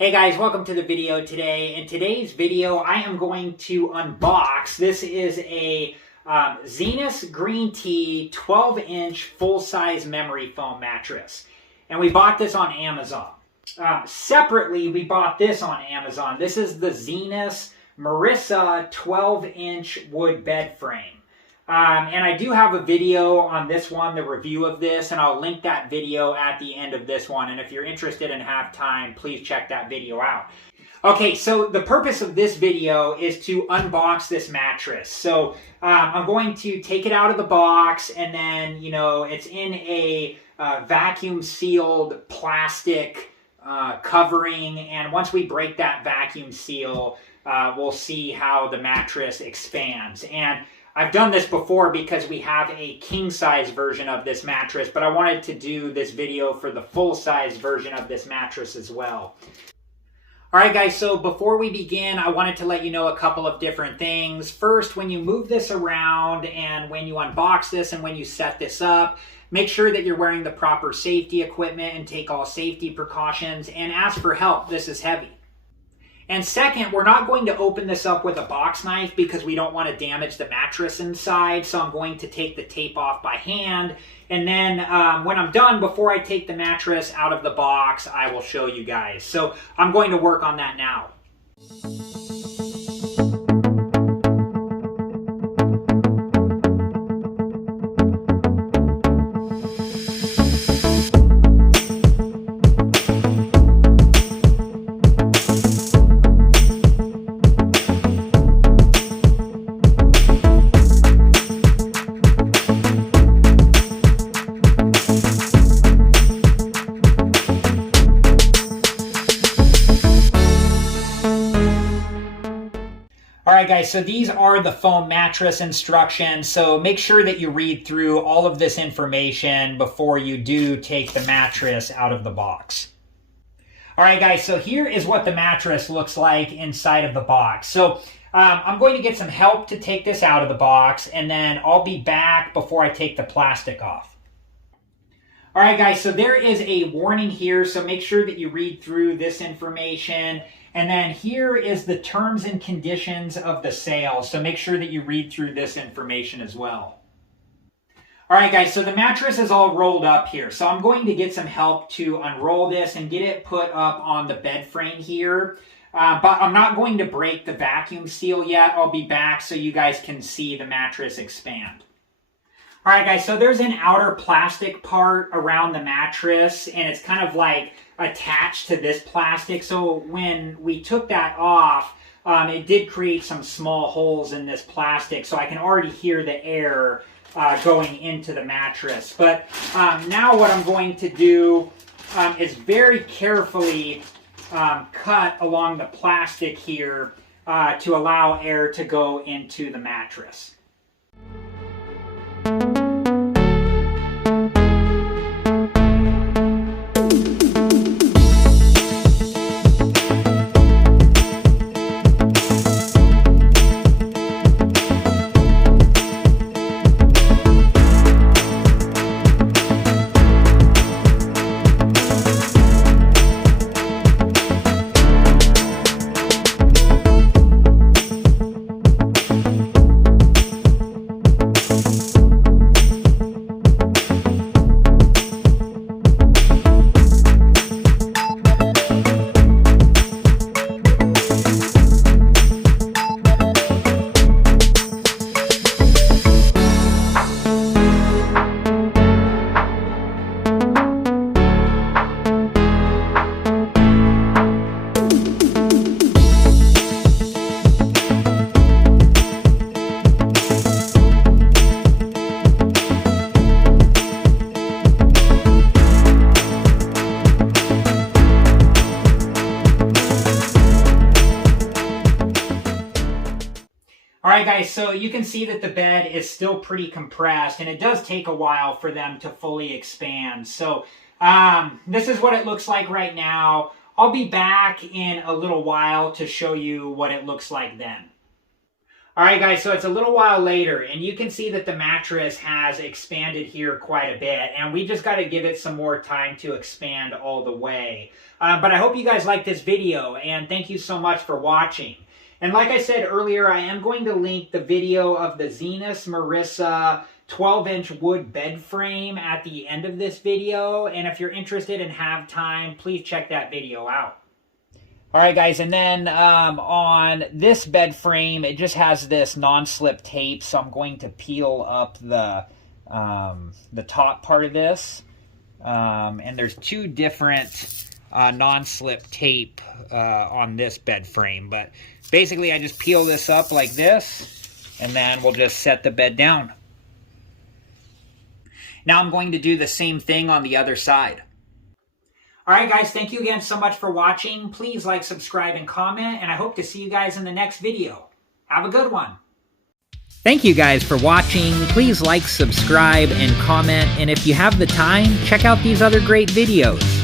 Hey guys, welcome to the video today. In today's video, I am going to unbox. This is a Zinus Green Tea 12-inch full-size memory foam mattress. And we bought this on Amazon. Separately, we bought this on Amazon. This is the Zinus Marissa 12-inch wood bed frame. And I do have a video on this one, the review of this, and I'll link that video at the end of this one. And if you're interested and have time, please check that video out. Okay, so the purpose of this video is to unbox this mattress. So I'm going to take it out of the box, and then, it's in a vacuum sealed plastic covering. And once we break that vacuum seal, we'll see how the mattress expands. And I've done this before because we have a king-size version of this mattress, but I wanted to do this video for the full-size version of this mattress as well. Alright guys, so before we begin, I wanted to let you know a couple of different things. First, when you move this around and when you unbox this and when you set this up, make sure that you're wearing the proper safety equipment and take all safety precautions, and ask for help. This is heavy. And second, we're not going to open this up with a box knife because we don't want to damage the mattress inside. So I'm going to take the tape off by hand. And then when I'm done, before I take the mattress out of the box, I will show you guys. So I'm going to work on that now. Alright guys, so these are the foam mattress instructions, so make sure that you read through all of this information before you do take the mattress out of the box. Alright guys, so here is what the mattress looks like inside of the box. So I'm going to get some help to take this out of the box, and then I'll be back before I take the plastic off. Alright guys, so there is a warning here, so make sure that you read through this information. And then here is the terms and conditions of the sale, so make sure that you read through this information as well. Alright guys, so the mattress is all rolled up here, so I'm going to get some help to unroll this and get it put up on the bed frame here. But I'm not going to break the vacuum seal yet. I'll be back so you guys can see the mattress expand. Alright guys, so there's an outer plastic part around the mattress, and it's kind of like attached to this plastic. So when we took that off, it did create some small holes in this plastic, so I can already hear the air going into the mattress. But now what I'm going to do is very carefully cut along the plastic here to allow air to go into the mattress. Alright guys, so you can see that the bed is still pretty compressed, and it does take a while for them to fully expand. So this is what it looks like right now. I'll be back in a little while to show you what it looks like then. All right, guys, so it's a little while later, and you can see that the mattress has expanded here quite a bit, and we just got to give it some more time to expand all the way. But I hope you guys like this video, and thank you so much for watching. And like I said earlier, I am going to link the video of the Zinus Marissa 12-inch wood bed frame at the end of this video, and if you're interested and have time, please check that video out. All right, guys, and then on this bed frame, it just has this non-slip tape, so I'm going to peel up the top part of this. And there's two different non-slip tape on this bed frame, but basically I just peel this up like this, and then we'll just set the bed down. Now I'm going to do the same thing on the other side. All right, guys, thank you again so much for watching. Please like, subscribe, and comment, and I hope to see you guys in the next video. Have a good one. Thank you guys for watching. Please like, subscribe, and comment, and if you have the time, check out these other great videos.